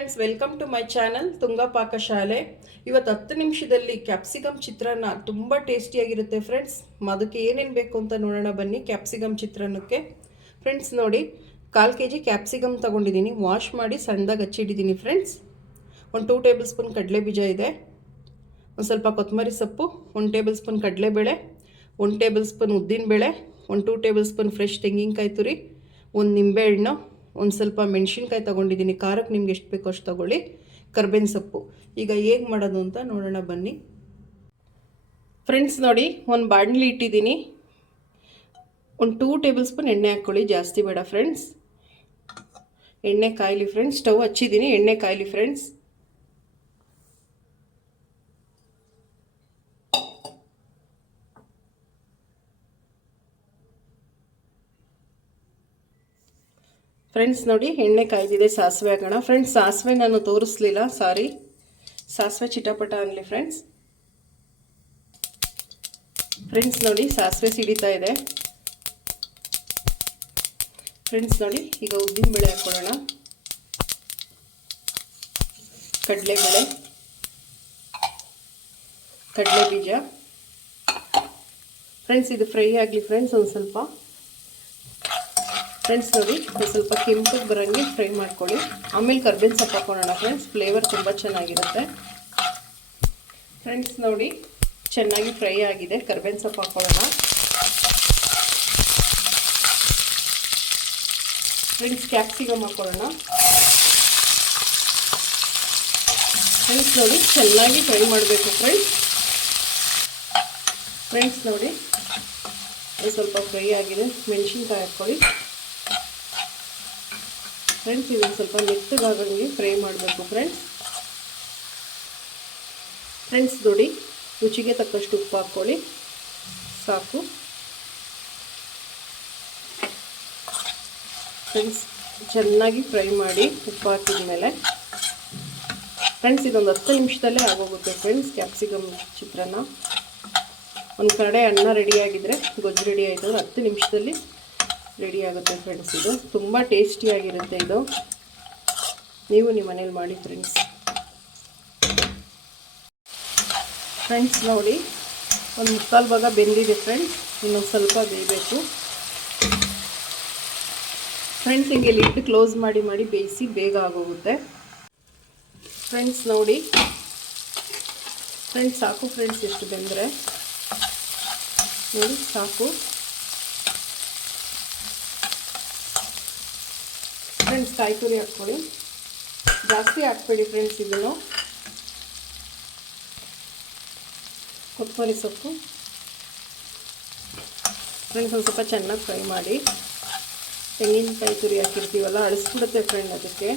Friends welcome to my channel Tunga Pakashale ಇವತ್ತು ಹತ್ತು ನಿಮಿಷದಲ್ಲಿ ಕ್ಯಾಪ್ಸಿಕಮ್ ಚಿತ್ರಾನ್ನ ತುಂಬ ಟೇಸ್ಟಿಯಾಗಿರುತ್ತೆ ಫ್ರೆಂಡ್ಸ್ ಅದಕ್ಕೆ ಏನೇನು ಬೇಕು ಅಂತ ನೋಡೋಣ, ಬನ್ನಿ ಕ್ಯಾಪ್ಸಿಕಮ್ ಚಿತ್ರಾನ್ನಕ್ಕೆ. ಫ್ರೆಂಡ್ಸ್ ನೋಡಿ, ಕಾಲು ಕೆ ಜಿ ಕ್ಯಾಪ್ಸಿಕಮ್ ತೊಗೊಂಡಿದ್ದೀನಿ. ವಾಶ್ ಮಾಡಿ ಸಣ್ಣದಾಗಿ ಹಚ್ಚಿಟ್ಟಿದ್ದೀನಿ ಫ್ರೆಂಡ್ಸ್ ಒಂದು ಟೂ ಟೇಬಲ್ ಸ್ಪೂನ್ ಕಡಲೆ ಬೀಜ ಇದೆ. ಒಂದು ಸ್ವಲ್ಪ ಕೊತ್ತಂಬರಿ ಸೊಪ್ಪು, ಒಂದು ಟೇಬಲ್ ಸ್ಪೂನ್ ಕಡಲೆಬೇಳೆ, ಒಂದು ಟೇಬಲ್ ಸ್ಪೂನ್ ಉದ್ದಿನಬೇಳೆ, ಒಂದು ಟೂ ಟೇಬಲ್ ಸ್ಪೂನ್ ಫ್ರೆಶ್ ತೆಂಗಿನಕಾಯಿ ತುರಿ, ಒಂದು ನಿಂಬೆಹಣ್ಣು ಒಂದು ಸ್ವಲ್ಪ ಮೆಣಸಿನ್ಕಾಯಿ ತೊಗೊಂಡಿದ್ದೀನಿ. ಖಾರಕ್ಕೆ ನಿಮ್ಗೆ ಎಷ್ಟು ಬೇಕೋ ಅಷ್ಟು ತೊಗೊಳ್ಳಿ. ಕರ್ಬೇವಿನ ಸೊಪ್ಪು. ಈಗ ಹೇಗೆ ಮಾಡೋದು ಅಂತ ನೋಡೋಣ, ಬನ್ನಿ. ಫ್ರೆಂಡ್ಸ್ ನೋಡಿ, ಒಂದು ಬಾಣಲಿ ಇಟ್ಟಿದ್ದೀನಿ. ಒಂದು ಟೂ ಟೇಬಲ್ ಸ್ಪೂನ್ ಎಣ್ಣೆ ಹಾಕ್ಕೊಳ್ಳಿ ಜಾಸ್ತಿ ಬೇಡ ಫ್ರೆಂಡ್ಸ್. ಎಣ್ಣೆ ಕಾಯಿಲಿ ಫ್ರೆಂಡ್ಸ್. ಸ್ಟವ್ ಹಚ್ಚಿದ್ದೀನಿ, ಎಣ್ಣೆ ಕಾಯಿಲಿ ಫ್ರೆಂಡ್ಸ್. ಫ್ರೆಂಡ್ಸ್ ನೋಡಿ, ಎಣ್ಣೆ ಕಾಯ್ದಿದೆ, ಸಾಸಿವೆ ಹಾಕೋಣ. ಫ್ರೆಂಡ್ಸ್ ಸಾಸಿವೆ ನಾನು ತೋರಿಸ್ಲಿಲ್ಲ ಸಾರಿ ಸಾಸಿವೆ ಚಿಟಪಟ ಆಗಲಿ ಫ್ರೆಂಡ್ಸ್ ಫ್ರೆಂಡ್ಸ್ ನೋಡಿ, ಸಾಸಿವೆ ಸಿಡಿತಾ ಇದೆ. ಫ್ರೆಂಡ್ಸ್ ನೋಡಿ, ಈಗ ಉದ್ದಿನಬೇಳೆ ಹಾಕ್ಕೊಳ್ಳೋಣ ಕಡಲೆಬೇಳೆ. ಕಡಲೆ ಬೀಜ. ಫ್ರೆಂಡ್ಸ್ ಇದು ಫ್ರೈ ಆಗಲಿ ಫ್ರೆಂಡ್ಸ್ ಒಂದು ಸ್ವಲ್ಪ. ಫ್ರೆಂಡ್ಸ್ ನೋಡಿ ಸ್ವಲ್ಪ ಕೆಂಪಿಗೆ ಬರೋಂಗೆ ಫ್ರೈ ಮಾಡ್ಕೊಳ್ಳಿ. ಆಮೇಲೆ ಕರ್ಬೇವಿನ ಸೊಪ್ಪು ಹಾಕೋಣ ಫ್ರೆಂಡ್ಸ್ ಫ್ಲೇವರ್ ತುಂಬ ಚೆನ್ನಾಗಿರುತ್ತೆ. ಫ್ರೆಂಡ್ಸ್ ನೋಡಿ, ಚೆನ್ನಾಗಿ ಫ್ರೈ ಆಗಿದೆ. ಕರ್ಬೇವಿನ ಸೊಪ್ಪು ಹಾಕೊಳ್ಳೋಣ ಫ್ರೆಂಡ್ಸ್ ಕ್ಯಾಪ್ಸಿಕಮ್ ಹಾಕೊಳ್ಳೋಣ ಫ್ರೆಂಡ್ಸ್ ನೋಡಿ, ಚೆನ್ನಾಗಿ ಫ್ರೈ ಮಾಡಬೇಕು ಫ್ರೆಂಡ್ಸ್ ಫ್ರೆಂಡ್ಸ್ ನೋಡಿ ಸ್ವಲ್ಪ ಫ್ರೈ ಆಗಿದೆ. ಮೆಣಸಿನ್ಕಾಯಿ ಹಾಕ್ಕೊಳ್ಳಿ. ಫ್ರೆಂಡ್ಸ್ ಇದನ್ನು ಸ್ವಲ್ಪ ಮೆತ್ತಗಾಗಂಗೆ ಫ್ರೈ ಮಾಡಬೇಕು ಫ್ರೆಂಡ್ಸ್ ಫ್ರೆಂಡ್ಸ್ ನೋಡಿ, ರುಚಿಗೆ ತಕ್ಕಷ್ಟು ಉಪ್ಪು ಹಾಕ್ಕೊಳ್ಳಿ. ಸಾಕು. ಫ್ರೆಂಡ್ಸ್ ಚೆನ್ನಾಗಿ ಫ್ರೈ ಮಾಡಿ ಉಪ್ಪು ಹಾಕಿದ ಮೇಲೆ ಫ್ರೆಂಡ್ಸ್ ಇದೊಂದು ಹತ್ತು ನಿಮಿಷದಲ್ಲೇ ಆಗೋಗುತ್ತೆ ಫ್ರೆಂಡ್ಸ್ ಕ್ಯಾಪ್ಸಿಕಮ್ ಚಿತ್ರಾನ್ನ. ಒಂದು ಕಡೆ ಅನ್ನ ರೆಡಿಯಾಗಿದ್ದರೆ ಗೊಜ್ಜು ರೆಡಿ ಆಯಿತು ಹತ್ತು ನಿಮಿಷದಲ್ಲಿ ರೆಡಿ ಆಗುತ್ತೆ ಫ್ರೆಂಡ್ಸ್ ಇದು. ತುಂಬ ಟೇಸ್ಟಿಯಾಗಿರುತ್ತೆ ಇದು. ನೀವು ನಿಮ್ಮ ಮನೇಲಿ ಮಾಡಿ ಫ್ರೆಂಡ್ಸ್ ಫ್ರೆಂಡ್ಸ್ ನೋಡಿ, ಒಂದು ಮುಕ್ಕಾಲು ಭಾಗ ಬೆಂದಿದೆ ಫ್ರೆಂಡ್ಸ್ ಇನ್ನೊಂದು ಸ್ವಲ್ಪ ಬೇಯಬೇಕು. ಫ್ರೆಂಡ್ಸ್ ಹಿಂಗೆ ಲಿಡ್ ಕ್ಲೋಸ್ ಮಾಡಿ ಮಾಡಿ ಬೇಯಿಸಿ ಬೇಗ ಆಗೋಗುತ್ತೆ. ಫ್ರೆಂಡ್ಸ್ ನೋಡಿ ಫ್ರೆಂಡ್ಸ್ ಸಾಕು ಫ್ರೆಂಡ್ಸ್ ಎಷ್ಟು ಬೆಂದರೆ. ನೋಡಿ, ಸಾಕು ಫ್ರೆಂಡ್ಸ್ ಕಾಯಿ ತುರಿ ಹಾಕ್ಕೊಳ್ಳಿ. ಜಾಸ್ತಿ ಹಾಕ್ಬೇಡಿ ಫ್ರೆಂಡ್ಸ್ ಇದನ್ನು. ಕೊತ್ತಂಬರಿ ಸೊಪ್ಪು. ಫ್ರೆಂಡ್ಸ್ ಒಂದು ಸ್ವಲ್ಪ ಚೆನ್ನಾಗಿ ಫ್ರೈ ಮಾಡಿ. ತೆಂಗಿನಕಾಯಿ ತುರಿ ಹಾಕಿರ್ತೀವಲ್ಲ, ಅಳಿಸ್ಬಿಡುತ್ತೆ ಫ್ರೆಂಡ್ ಅದಕ್ಕೆ.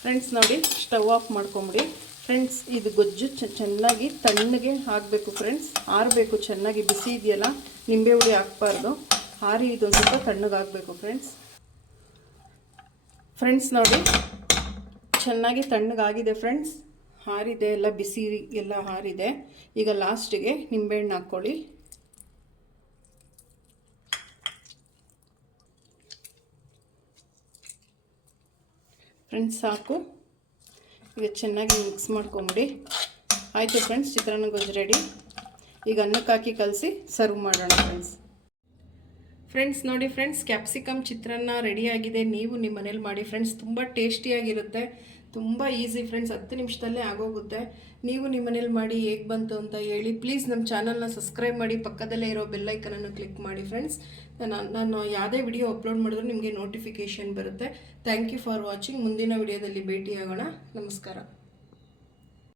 ಫ್ರೆಂಡ್ಸ್ ನೋಡಿ ಸ್ಟವ್ ಆಫ್ ಮಾಡ್ಕೊಂಬಿಡಿ. ಫ್ರೆಂಡ್ಸ್ ಇದು ಗೊಜ್ಜು ಚೆನ್ನಾಗಿ ತಣ್ಣಗೆ ಹಾಕಬೇಕು ಫ್ರೆಂಡ್ಸ್ ಆರಬೇಕು, ಚೆನ್ನಾಗಿ ಬಿಸಿ ಇದೆಯಲ್ಲ, ನಿಂಬೆ ಹುಳಿ ಹಾಕ್ಬಾರ್ದು. ಆರಿ ಇದೊಂದು ಸ್ವಲ್ಪ ತಣ್ಣಗಾಗಬೇಕು ಫ್ರೆಂಡ್ಸ್ ಫ್ರೆಂಡ್ಸ್ ನೋಡಿ, ಚೆನ್ನಾಗಿ ತಣ್ಣಗಾಗಿದೆ ಫ್ರೆಂಡ್ಸ್ ಹಾರಿದೆ ಎಲ್ಲ ಬಿಸಿ ಎಲ್ಲ ಹಾರಿದೆ ಈಗ ಲಾಸ್ಟಿಗೆ ನಿಂಬೆಹಣ್ಣು ಹಾಕ್ಕೊಳ್ಳಿ. ಫ್ರೆಂಡ್ಸ್ ಸಾಕು. ಈಗ ಚೆನ್ನಾಗಿ ಮಿಕ್ಸ್ ಮಾಡ್ಕೊಂಬಿಡಿ. ಆಯಿತು ಫ್ರೆಂಡ್ಸ್ ಚಿತ್ರಾನ್ನ ಗೊಜ್ಜು ರೆಡಿ ಈಗ ಅನ್ನಕ್ಕೆ ಹಾಕಿ ಕಲಸಿ ಸರ್ವ್ ಮಾಡೋಣ ಫ್ರೆಂಡ್ಸ್ ಫ್ರೆಂಡ್ಸ್ ನೋಡಿ ಫ್ರೆಂಡ್ಸ್ ಕ್ಯಾಪ್ಸಿಕಮ್ ಚಿತ್ರಾನ್ನ ರೆಡಿಯಾಗಿದೆ ನೀವು ನಿಮ್ಮ ಮನೇಲಿ ಮಾಡಿ ಫ್ರೆಂಡ್ಸ್ ತುಂಬ ಟೇಸ್ಟಿಯಾಗಿರುತ್ತೆ ತುಂಬ ಈಸಿ ಫ್ರೆಂಡ್ಸ್ ಹತ್ತು ನಿಮಿಷದಲ್ಲೇ ಆಗೋಗುತ್ತೆ. ನೀವು ನಿಮ್ಮ ಮನೇಲಿ ಮಾಡಿ ಹೇಗೆ ಬಂತು ಅಂತ ಹೇಳಿ ಪ್ಲೀಸ್ ನಮ್ಮ ಚಾನಲ್ನ ಸಬ್ಸ್ಕ್ರೈಬ್ ಮಾಡಿ, ಪಕ್ಕದಲ್ಲೇ ಇರೋ ಬೆಲ್ಲೈಕನನ್ನು ಕ್ಲಿಕ್ ಮಾಡಿ ಫ್ರೆಂಡ್ಸ್ ನಾನು ನಾನು ಯಾವುದೇ ವಿಡಿಯೋ ಅಪ್ಲೋಡ್ ಮಾಡಿದ್ರು ನಿಮಗೆ ನೋಟಿಫಿಕೇಷನ್ ಬರುತ್ತೆ. ಥ್ಯಾಂಕ್ ಯು ಫಾರ್ ವಾಚಿಂಗ್ ಮುಂದಿನ ವಿಡಿಯೋದಲ್ಲಿ ಭೇಟಿಯಾಗೋಣ. ನಮಸ್ಕಾರ.